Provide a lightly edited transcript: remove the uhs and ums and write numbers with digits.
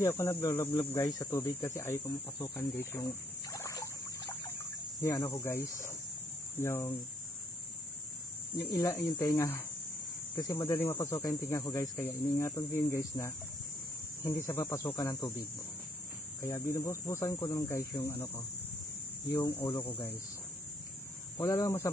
Hindi ako nagloloblob guys sa tubig kasi ayaw ko mapasukan guys yung ano ko guys, yung tenga, kasi madaling mapasukan yung tenga ko guys, kaya iniingatan ko yun guys na hindi sa mapasukan ng tubig. Kaya binubusan ko naman guys yung ano ko, yung ulo ko guys. Wala naman masama.